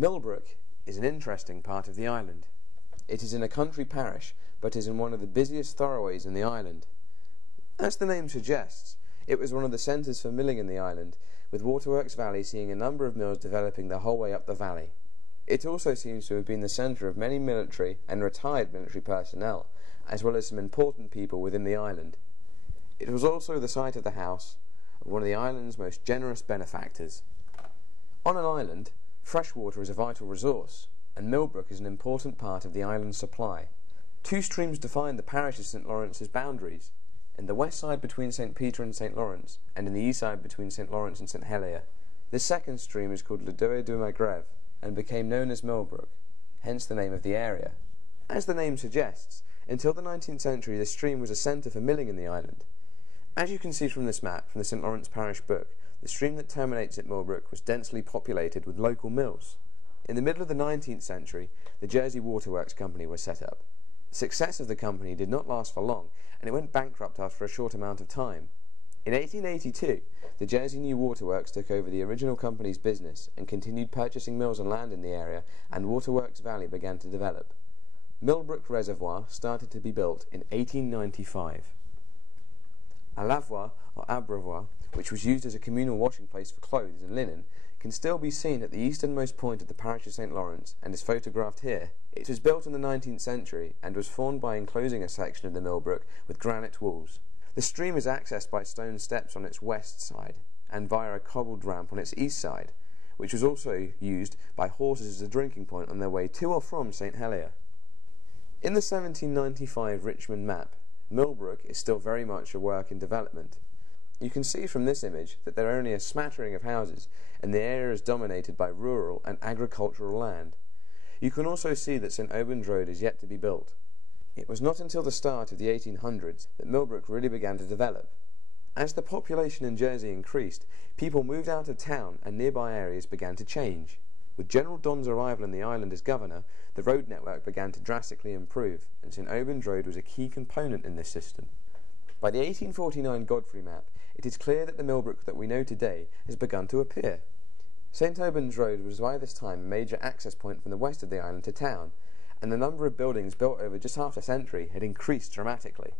Millbrook is an interesting part of the island. It is in a country parish, but is in one of the busiest thoroughways in the island. As the name suggests, it was one of the centres for milling in the island, with Waterworks Valley seeing a number of mills developing the whole way up the valley. It also seems to have been the centre of many military and retired military personnel, as well as some important people within the island. It was also the site of the house of one of the island's most generous benefactors. On an island, fresh water is a vital resource, and Millbrook is an important part of the island's supply. Two streams define the parish of St Lawrence's boundaries, in the west side between St Peter and St Lawrence, and in the east side between St Lawrence and St Helier. This second stream is called Le Douai du Maghreb, and became known as Millbrook, hence the name of the area. As the name suggests, until the 19th century this stream was a centre for milling in the island. As you can see from this map from the St Lawrence Parish book, the stream that terminates at Millbrook was densely populated with local mills. In the middle of the 19th century, the Jersey Waterworks Company was set up. The success of the company did not last for long, and it went bankrupt after a short amount of time. In 1882, the Jersey New Waterworks took over the original company's business and continued purchasing mills and land in the area, and Waterworks Valley began to develop. Millbrook Reservoir started to be built in 1895. A lavoir or abreuvoir, which was used as a communal washing place for clothes and linen, can still be seen at the easternmost point of the parish of St Lawrence and is photographed here. It was built in the 19th century and was formed by enclosing a section of the Millbrook with granite walls. The stream is accessed by stone steps on its west side and via a cobbled ramp on its east side, which was also used by horses as a drinking point on their way to or from St Helier. In the 1795 Richmond map, Millbrook is still very much a work in development. You can see from this image that there are only a smattering of houses, and the area is dominated by rural and agricultural land. You can also see that St Aubyn's Road is yet to be built. It was not until the start of the 1800s that Millbrook really began to develop. As the population in Jersey increased, people moved out of town and nearby areas began to change. With General Don's arrival in the island as governor, the road network began to drastically improve, and St Aubyn's Road was a key component in this system. By the 1849 Godfrey map, it is clear that the Millbrook that we know today has begun to appear. St Aubyn's Road was by this time a major access point from the west of the island to town, and the number of buildings built over just half a century had increased dramatically.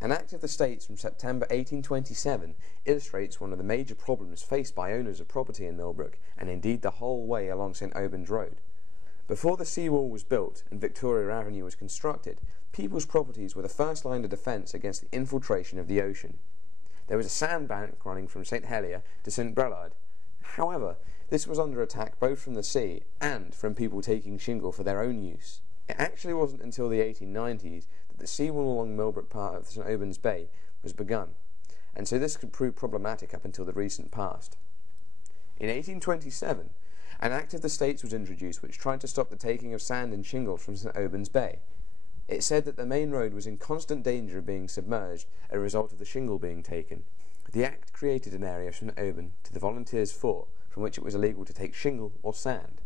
An Act of the States from September 1827 illustrates one of the major problems faced by owners of property in Millbrook, and indeed the whole way along St Aubyn's Road. Before the seawall was built and Victoria Avenue was constructed, people's properties were the first line of defence against the infiltration of the ocean. There was a sandbank running from St Helier to St Brelard. However, this was under attack both from the sea and from people taking shingle for their own use. It actually wasn't until the 1890s that the seawall along Millbrook part of St Aubyn's Bay was begun, and so this could prove problematic up until the recent past. In 1827, an Act of the States was introduced which tried to stop the taking of sand and shingle from St Aubyn's Bay. It said that the main road was in constant danger of being submerged as a result of the shingle being taken. The Act created an area of St Aubyn to the volunteers' fort from which it was illegal to take shingle or sand.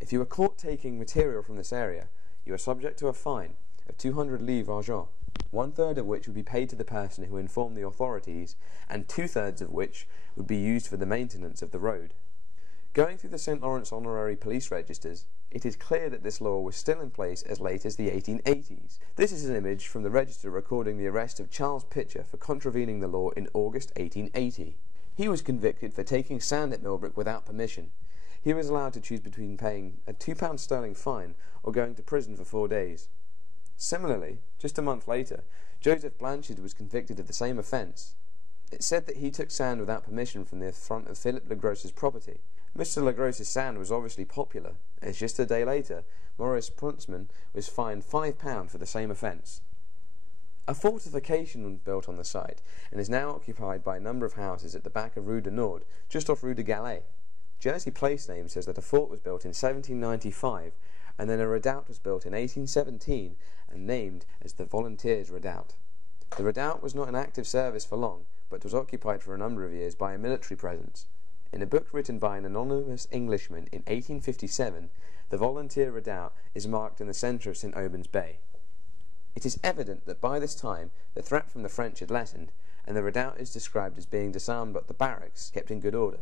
If you were caught taking material from this area, you were subject to a fine of 200 livres argent, 1/3 of which would be paid to the person who informed the authorities, and 2/3 of which would be used for the maintenance of the road. Going through the St Lawrence Honorary Police Registers, it is clear that this law was still in place as late as the 1880s. This is an image from the register recording the arrest of Charles Pitcher for contravening the law in August 1880. He was convicted for taking sand at Millbrook without permission. He was allowed to choose between paying a £2 sterling fine or going to prison for 4 days. Similarly, just a month later, Joseph Blanchard was convicted of the same offence. It said that he took sand without permission from the front of Philip Legrosse's property. Mr. Legrosse's sand was obviously popular, as just a day later, Maurice Puntsman was fined £5 for the same offence. A fortification was built on the site, and is now occupied by a number of houses at the back of Rue de Nord, just off Rue de Galais. Jersey place name says that a fort was built in 1795, and then a redoubt was built in 1817 and named as the Volunteers' Redoubt. The redoubt was not in active service for long, but was occupied for a number of years by a military presence. In a book written by an anonymous Englishman in 1857, the Volunteer Redoubt is marked in the centre of St Aubyn's Bay. It is evident that by this time the threat from the French had lessened, and the redoubt is described as being disarmed but the barracks kept in good order.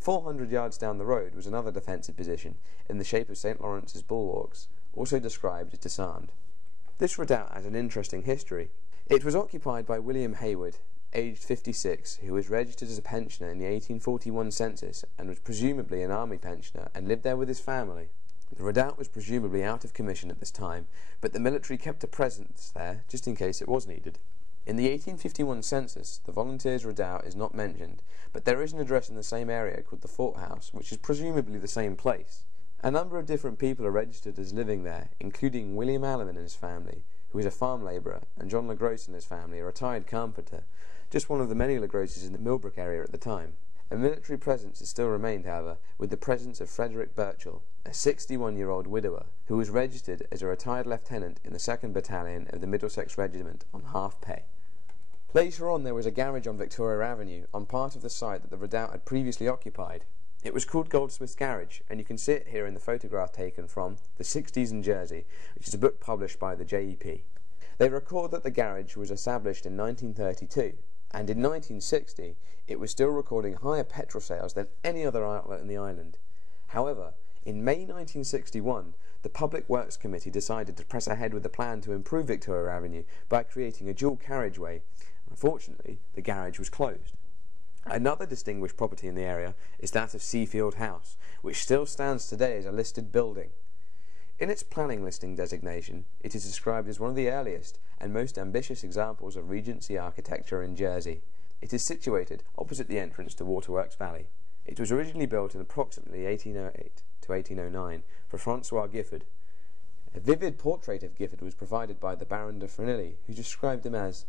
400 yards down the road was another defensive position in the shape of St. Lawrence's bulwarks, also described as disarmed. This redoubt has an interesting history. It was occupied by William Hayward, aged 56, who was registered as a pensioner in the 1841 census and was presumably an army pensioner and lived there with his family. The redoubt was presumably out of commission at this time, but the military kept a presence there just in case it was needed. In the 1851 census, the Volunteers' Redoubt is not mentioned, but there is an address in the same area called the Fort House, which is presumably the same place. A number of different people are registered as living there, including William Allen and his family, who is a farm labourer, and John LaGrosse and his family, a retired carpenter, just one of the many LaGrosses in the Millbrook area at the time. A military presence has still remained, however, with the presence of Frederick Burchell, a 61-year-old widower, who was registered as a retired lieutenant in the 2nd Battalion of the Middlesex Regiment on half pay. Later on there was a garage on Victoria Avenue on part of the site that the redoubt had previously occupied. It was called Goldsmith's Garage, and you can see it here in the photograph taken from The 60s in Jersey, which is a book published by the JEP. They record that the garage was established in 1932, and in 1960 it was still recording higher petrol sales than any other outlet in the island. However, in May 1961, the Public Works Committee decided to press ahead with a plan to improve Victoria Avenue by creating a dual carriageway. Unfortunately, the garage was closed. Another distinguished property in the area is that of Seafield House, which still stands today as a listed building. In its planning listing designation, it is described as one of the earliest and most ambitious examples of Regency architecture in Jersey. It is situated opposite the entrance to Waterworks Valley. It was originally built in approximately 1808 to 1809 for Francois Gifford. A vivid portrait of Gifford was provided by the Baron de Frenilly, who described him as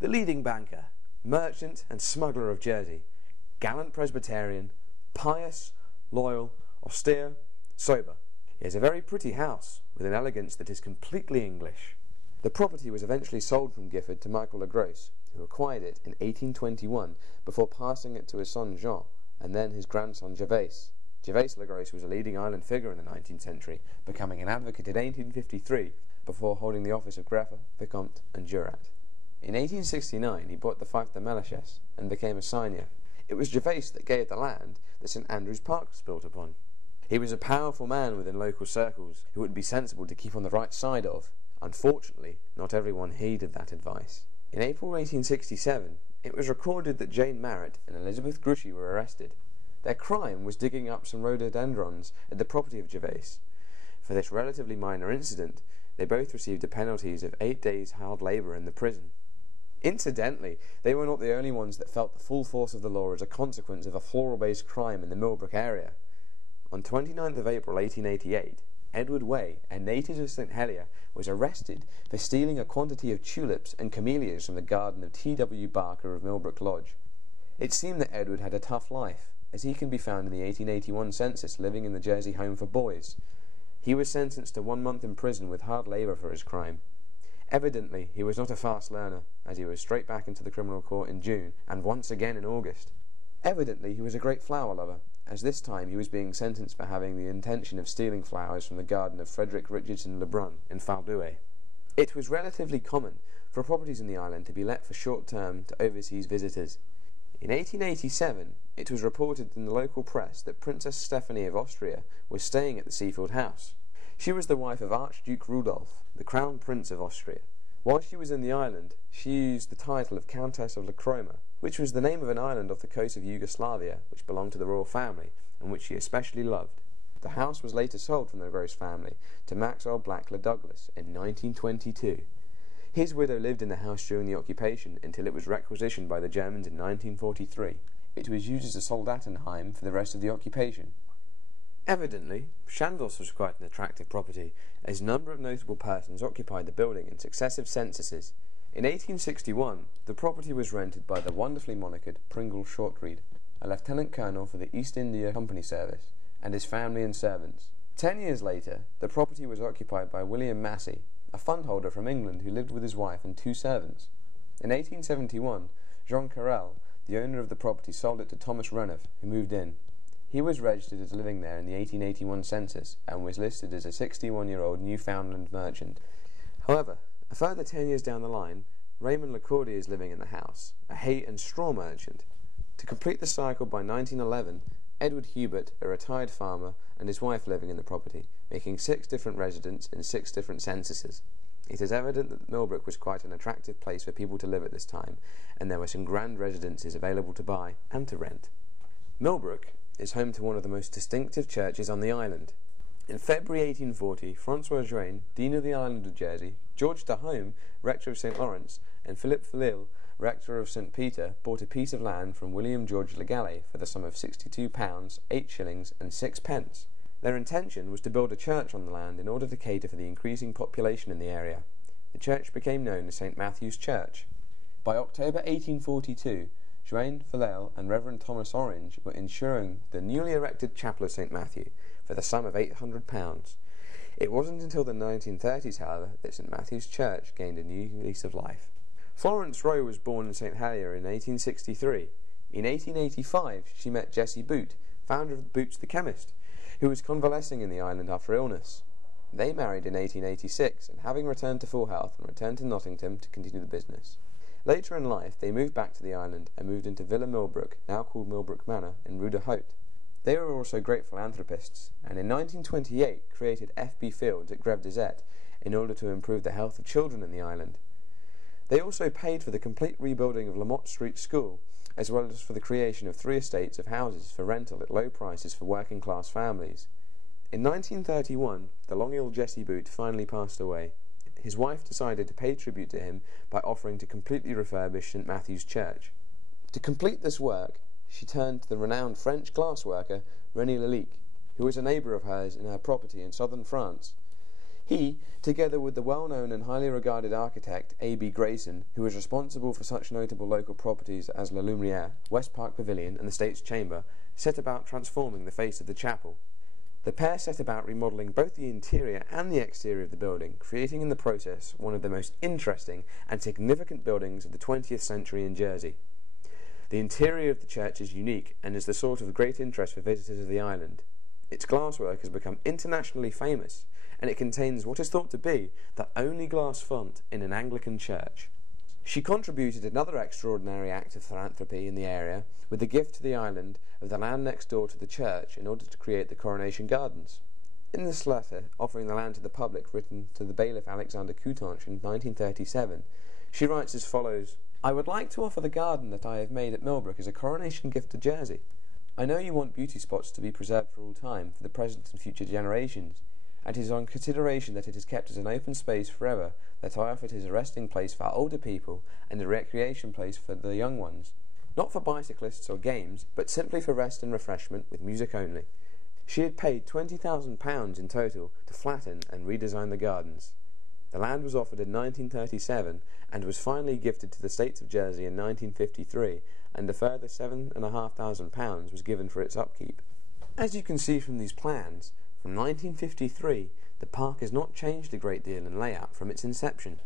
the leading banker, merchant and smuggler of Jersey, gallant Presbyterian, pious, loyal, austere, sober. He has a very pretty house, with an elegance that is completely English. The property was eventually sold from Gifford to Michael LaGrosse, who acquired it in 1821 before passing it to his son Jean, and then his grandson Gervais. Gervais LaGrosse was a leading island figure in the 19th century, becoming an advocate in 1853 before holding the office of Greffe, Vicomte and Jurat. In 1869 he bought the Fife de Meliches and became a seigneur. It was Gervais that gave the land that St Andrew's Park was built upon. He was a powerful man within local circles who would be sensible to keep on the right side of. Unfortunately, not everyone heeded that advice. In April 1867, it was recorded that Jane Marrett and Elizabeth Gruchy were arrested. Their crime was digging up some rhododendrons at the property of Gervais. For this relatively minor incident, they both received the penalties of 8 days' hard labour in the prison. Incidentally, they were not the only ones that felt the full force of the law as a consequence of a floral-based crime in the Millbrook area. On 29th of April 1888, Edward Way, a native of St Helier, was arrested for stealing a quantity of tulips and camellias from the garden of T.W. Barker of Millbrook Lodge. It seemed that Edward had a tough life, as he can be found in the 1881 census living in the Jersey Home for Boys. He was sentenced to 1 month in prison with hard labour for his crime. Evidently, he was not a fast learner, as he was straight back into the criminal court in June, and once again in August. Evidently, he was a great flower lover, as this time he was being sentenced for having the intention of stealing flowers from the garden of Frederick Richardson Lebrun in Faldouet. It was relatively common for properties in the island to be let for short term to overseas visitors. In 1887, it was reported in the local press that Princess Stephanie of Austria was staying at the Seafield House. She was the wife of Archduke Rudolph, the Crown Prince of Austria. While she was in the island, she used the title of Countess of Lachroma, which was the name of an island off the coast of Yugoslavia, which belonged to the royal family, and which she especially loved. The house was later sold from the Gross family to Maxwell Blackler Douglas in 1922. His widow lived in the house during the occupation until it was requisitioned by the Germans in 1943. It was used as a Soldatenheim for the rest of the occupation. Evidently, Chandos was quite an attractive property, as a number of notable persons occupied the building in successive censuses. In 1861, the property was rented by the wonderfully monikered Pringle Shortreed, a lieutenant colonel for the East India Company Service, and his family and servants. 10 years later, the property was occupied by William Massey, a fundholder from England who lived with his wife and 2 servants. In 1871, Jean Carrel, the owner of the property, sold it to Thomas Renouf, who moved in. He was registered as living there in the 1881 census and was listed as a 61-year-old Newfoundland merchant. However, a further 10 years down the line, Raymond Lacordier is living in the house, a hay and straw merchant. To complete the cycle, by 1911, Edward Hubert, a retired farmer, and his wife living in the property, making 6 different residents in 6 different censuses. It is evident that Millbrook was quite an attractive place for people to live at this time, and there were some grand residences available to buy and to rent. Millbrook is home to one of the most distinctive churches on the island. In February 1840, Francois Join, Dean of the island of Jersey, George Dahome, rector of St. Lawrence, and Philip Fallil, rector of St. Peter, bought a piece of land from William George Legale for the sum of £62, 8 shillings and 6 pence. Their intention was to build a church on the land in order to cater for the increasing population in the area. The church became known as St. Matthew's Church. By October 1842, Join, Fallil and Reverend Thomas Orange were insuring the newly erected chapel of St. Matthew for the sum of £800. It wasn't until the 1930s, however, that St. Matthew's Church gained a new lease of life. Florence Rowe was born in St. Helier in 1863. In 1885, she met Jessie Boot, founder of Boots the Chemist, who was convalescing in the island after illness. They married in 1886, and having returned to full health, and returned to Nottingham to continue the business. Later in life, they moved back to the island and moved into Villa Millbrook, now called Millbrook Manor, in Rue de Haute. They were also great philanthropists, and in 1928 created FB Fields at Greve Desert in order to improve the health of children in the island. They also paid for the complete rebuilding of Lamotte Street School, as well as for the creation of 3 estates of houses for rental at low prices for working-class families. In 1931, the long-ill Jessie Boot finally passed away. His wife decided to pay tribute to him by offering to completely refurbish St. Matthew's Church. To complete this work, she turned to the renowned French glassworker René Lalique, who was a neighbour of hers in her property in southern France. He, together with the well-known and highly regarded architect A.B. Grayson, who was responsible for such notable local properties as La Lumiere, West Park Pavilion and the States Chamber, set about transforming the face of the chapel. The pair set about remodelling both the interior and the exterior of the building, creating in the process one of the most interesting and significant buildings of the 20th century in Jersey. The interior of the church is unique and is the sort of great interest for visitors of the island. Its glasswork has become internationally famous, and it contains what is thought to be the only glass font in an Anglican church. She contributed another extraordinary act of philanthropy in the area with the gift to the island of the land next door to the church in order to create the Coronation Gardens. In this letter, offering the land to the public, written to the bailiff Alexander Coutanche in 1937, she writes as follows: "I would like to offer the garden that I have made at Millbrook as a coronation gift to Jersey. I know you want beauty spots to be preserved for all time, for the present and future generations, and it is on consideration that it is kept as an open space forever that I offer it as a resting place for older people and a recreation place for the young ones, not for bicyclists or games, but simply for rest and refreshment with music only." She had paid £20,000 in total to flatten and redesign the gardens. The land was offered in 1937 and was finally gifted to the States of Jersey in 1953, and a further £7,500 was given for its upkeep. As you can see from these plans, from 1953 the park has not changed a great deal in layout from its inception.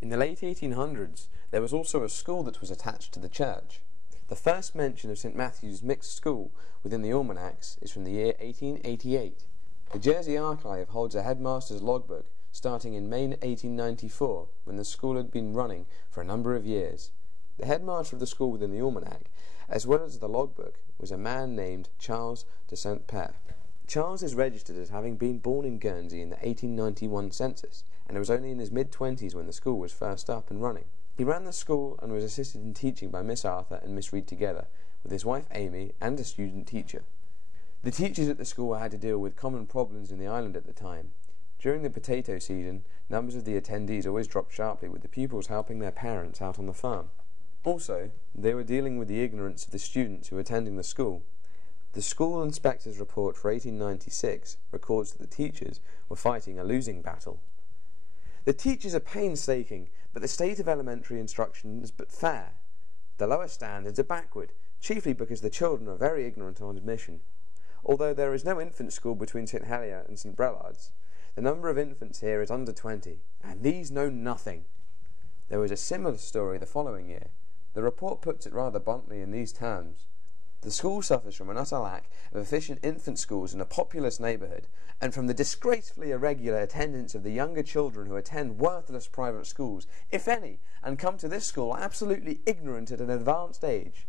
In the late 1800s there was also a school that was attached to the church. The first mention of St. Matthew's Mixed School within the almanacs is from the year 1888. The Jersey Archive holds a headmaster's logbook starting in May 1894, when the school had been running for a number of years. The headmaster of the school within the almanac, as well as the logbook, was a man named Charles de Saint-Père. Charles is registered as having been born in Guernsey in the 1891 census, and was only in his mid-20s when the school was first up and running. He ran the school and was assisted in teaching by Miss Arthur and Miss Reed together, with his wife Amy and a student teacher. The teachers at the school had to deal with common problems in the island at the time. During the potato season, numbers of the attendees always dropped sharply, with the pupils helping their parents out on the farm. Also, they were dealing with the ignorance of the students who were attending the school. The school inspector's report for 1896 records that the teachers were fighting a losing battle. The teachers are painstaking, but the state of elementary instruction is but fair. The lower standards are backward, chiefly because the children are very ignorant on admission. Although there is no infant school between St. Helier and St. Brelard's, the number of infants here is under 20, and these know nothing. There was a similar story the following year. The report puts it rather bluntly in these terms: "The school suffers from an utter lack of efficient infant schools in a populous neighbourhood, and from the disgracefully irregular attendance of the younger children who attend worthless private schools, if any, and come to this school absolutely ignorant at an advanced age."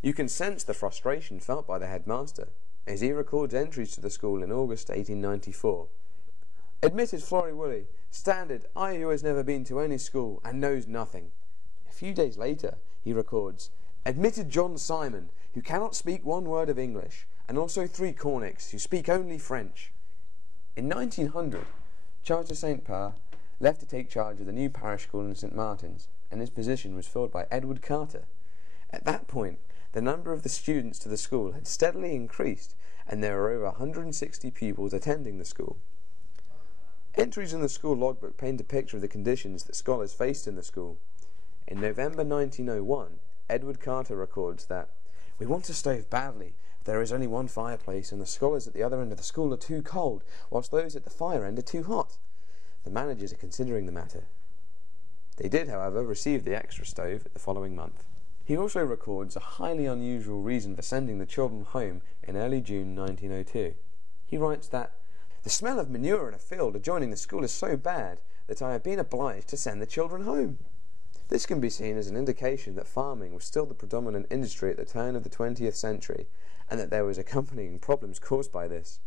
You can sense the frustration felt by the headmaster as he records entries to the school in August 1894. Admitted Florrie Woolley, standard I who has never been to any school and knows nothing. A few days later he records, admitted John Simon, who cannot speak one word of English, and also 3 Cornics, who speak only French. In 1900, Charles de St. Père left to take charge of the new parish school in St. Martin's, and his position was filled by Edward Carter. At that point, the number of the students to the school had steadily increased, and there were over 160 pupils attending the school. Entries in the school logbook paint a picture of the conditions that scholars faced in the school. In November 1901, Edward Carter records that, we want a stove badly. There is only one fireplace, and the scholars at the other end of the school are too cold, whilst those at the fire end are too hot. The managers are considering the matter. They did, however, receive the extra stove the following month. He also records a highly unusual reason for sending the children home in early June 1902. He writes that, the smell of manure in a field adjoining the school is so bad that I have been obliged to send the children home. This can be seen as an indication that farming was still the predominant industry at the turn of the 20th century, and that there was accompanying problems caused by this.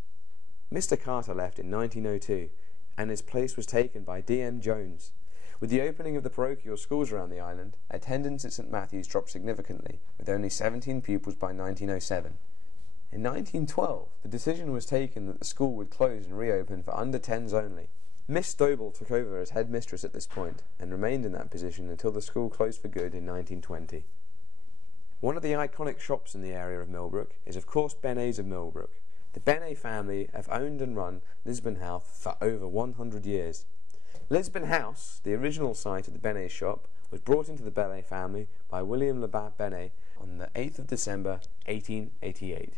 Mr. Carter left in 1902, and his place was taken by D.M. Jones. With the opening of the parochial schools around the island, attendance at St. Matthew's dropped significantly, with only 17 pupils by 1907. In 1912, the decision was taken that the school would close and reopen for under 10s only. Miss Doble took over as headmistress at this point, and remained in that position until the school closed for good in 1920. One of the iconic shops in the area of Millbrook is of course Benet's of Millbrook. The Benet family have owned and run Lisbon House for over 100 years. Lisbon House, the original site of the Benet shop, was brought into the Benet family by William Labat Benet on the 8th of December 1888.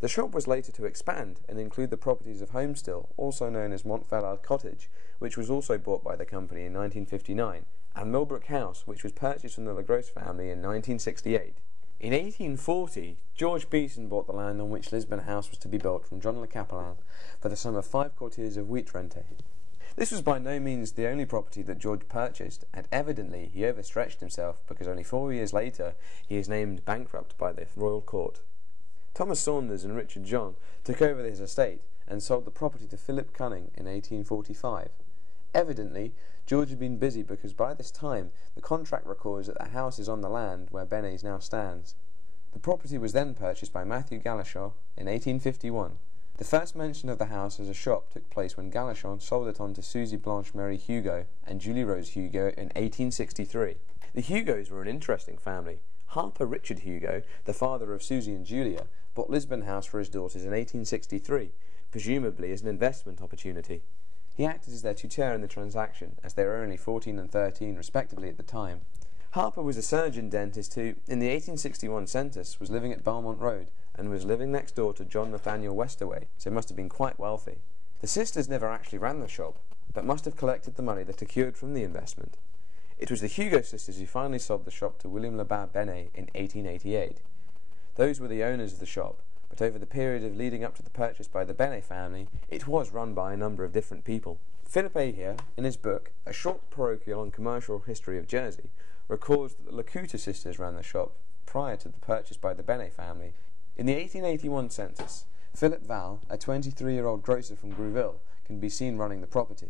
The shop was later to expand and include the properties of Homestill, also known as Montfellard Cottage, which was also bought by the company in 1959, and Millbrook House, which was purchased from the LaGrosse family in 1968. In 1840, George Beeson bought the land on which Lisbon House was to be built from John Le Capelin for the sum of 5 quartiers of wheat rente. This was by no means the only property that George purchased, and evidently he overstretched himself because only 4 years later he is named bankrupt by the Royal Court. Thomas Saunders and Richard John took over his estate and sold the property to Philip Cunning in 1845. Evidently, George had been busy because by this time the contract records that the house is on the land where Benet's now stands. The property was then purchased by Matthew Galashaw in 1851. The first mention of the house as a shop took place when Galashaw sold it on to Susie Blanche Mary Hugo and Julie Rose Hugo in 1863. The Hugos were an interesting family. Harper Richard Hugo, the father of Susie and Julia, bought Lisbon House for his daughters in 1863, presumably as an investment opportunity. He acted as their tutor in the transaction, as they were only 14 and 13 respectively at the time. Harper was a surgeon-dentist who, in the 1861 census, was living at Belmont Road, and was living next door to John Nathaniel Westaway, so must have been quite wealthy. The sisters never actually ran the shop, but must have collected the money that accrued from the investment. It was the Hugo sisters who finally sold the shop to William Labat Benet in 1888. Those were the owners of the shop, but over the period of leading up to the purchase by the Benet family, it was run by a number of different people. Philip Ahere, in his book, A Short Parochial and Commercial History of Jersey, records that the Lacuta sisters ran the shop prior to the purchase by the Benet family. In the 1881 census, Philip Val, a 23-year-old grocer from Grouville, can be seen running the property.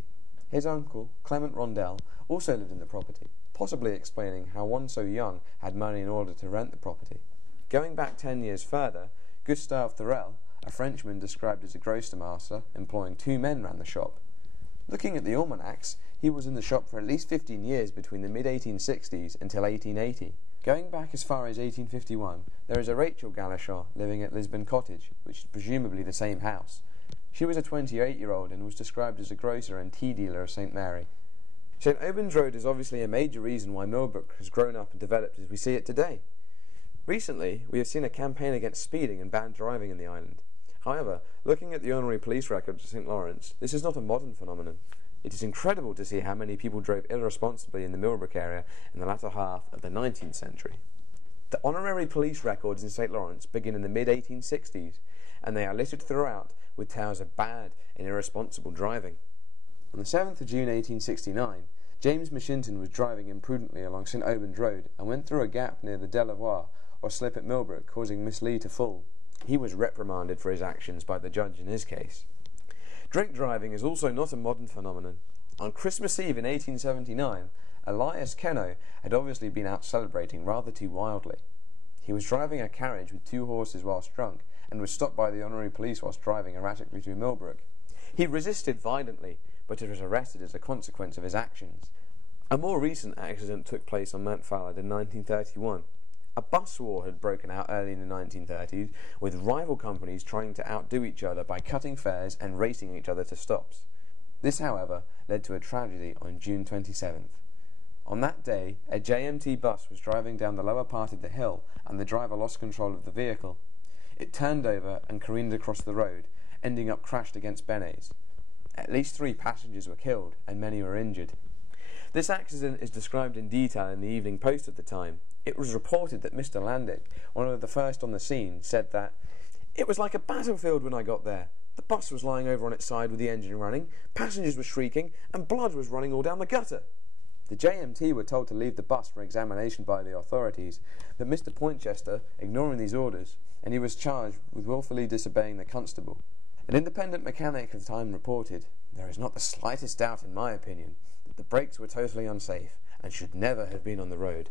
His uncle, Clement Rondell, also lived in the property, possibly explaining how one so young had money in order to rent the property. Going back 10 years further, Gustave Thorel, a Frenchman described as a grocer master, employing 2 men, ran the shop. Looking at the almanacs, he was in the shop for at least 15 years between the mid-1860s until 1880. Going back as far as 1851, there is a Rachel Galashaw living at Lisbon Cottage, which is presumably the same house. She was a 28-year-old and was described as a grocer and tea dealer of St. Mary. St. Albans Road is obviously a major reason why Millbrook has grown up and developed as we see it today. Recently, we have seen a campaign against speeding and bad driving in the island. However, looking at the honorary police records of St. Lawrence, this is not a modern phenomenon. It is incredible to see how many people drove irresponsibly in the Millbrook area in the latter half of the 19th century. The honorary police records in St. Lawrence begin in the mid-1860s, and they are littered throughout with tales of bad and irresponsible driving. On the 7th of June 1869, James Mishinton was driving imprudently along St. Albans Road and went through a gap near the Delavoir or slip at Millbrook, causing Miss Lee to fall. He was reprimanded for his actions by the judge in his case. Drink driving is also not a modern phenomenon. On Christmas Eve in 1879, Elias Kenno had obviously been out celebrating rather too wildly. He was driving a carriage with 2 horses whilst drunk, and was stopped by the honorary police whilst driving erratically through Millbrook. He resisted violently, but was arrested as a consequence of his actions. A more recent accident took place on Mount Fallard in 1931. A bus war had broken out early in the 1930s, with rival companies trying to outdo each other by cutting fares and racing each other to stops. This, however, led to a tragedy on June 27th. On that day, a JMT bus was driving down the lower part of the hill, and the driver lost control of the vehicle. It turned over and careened across the road, ending up crashed against Benet's. At least 3 passengers were killed, and many were injured. This accident is described in detail in the Evening Post at the time. It was reported that Mr. Landick, one of the first on the scene, said that, "It was like a battlefield when I got there. The bus was lying over on its side with the engine running, passengers were shrieking, and blood was running all down the gutter." The JMT were told to leave the bus for examination by the authorities, but Mr. Pointchester, ignoring these orders, and he was charged with wilfully disobeying the constable. An independent mechanic of the time reported, "There is not the slightest doubt, in my opinion, that the brakes were totally unsafe, and should never have been on the road."